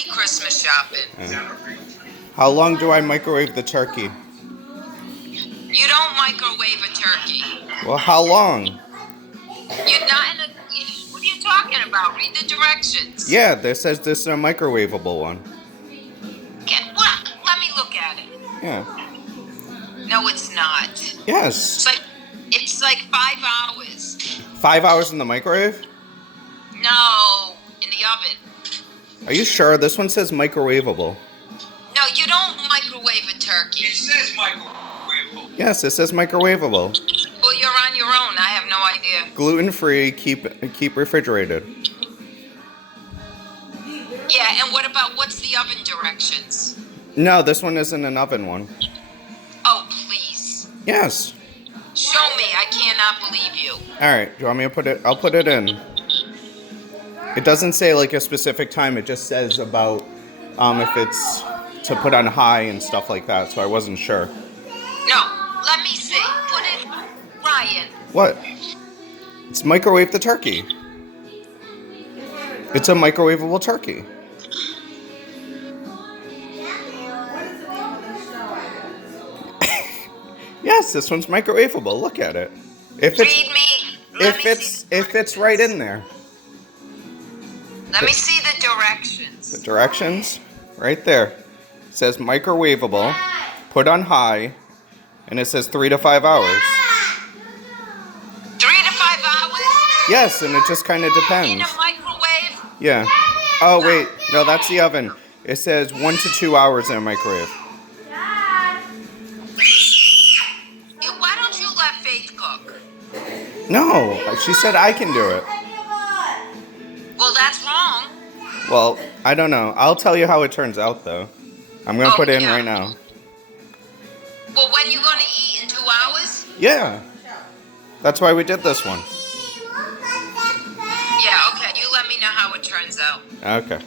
any Christmas shopping. How long do I microwave the turkey? You don't microwave a turkey. Well, how long? You're not in a. What are you talking about? Read the directions. Yeah, this says this is a microwavable one. What? Let me look at it. Yeah. No, it's not. Yes. It's like 5 hours. 5 hours in the microwave? No, in the oven. Are you sure? This one says microwavable. No, you don't microwave a turkey. It says microwavable. Yes, it says microwavable. Well, you're on your own. I have no idea. Gluten-free, keep refrigerated. Yeah, and what's the oven directions? No, this one isn't an oven one. Oh, please. Yes. Show me. I cannot believe you. All right. Do you want me to put it? I'll put it in. It doesn't say like a specific time. It just says about if it's to put on high and stuff like that. So I wasn't sure. No, let me see. Put it, Ryan. What? It's microwave the turkey. It's a microwavable turkey. Yes, this one's microwavable. Look at it. If it's right in there. Let me see the directions. The directions, right there. It says microwavable, put on high, and it says 3 to 5 hours. 3 to 5 hours? Yes, and it just kind of In depends. a microwave? Yeah. Oh wait, no, that's the oven. It says 1 to 2 hours in a microwave. Why don't you let Faith cook? No, she said I can do it. Well, that's wrong. Well, I don't know. I'll tell you how it turns out though. I'm gonna put it in right now. Well, when you gonna eat? In 2 hours? Yeah. That's why we did this one. Yeah, okay. You let me know how it turns out. Okay.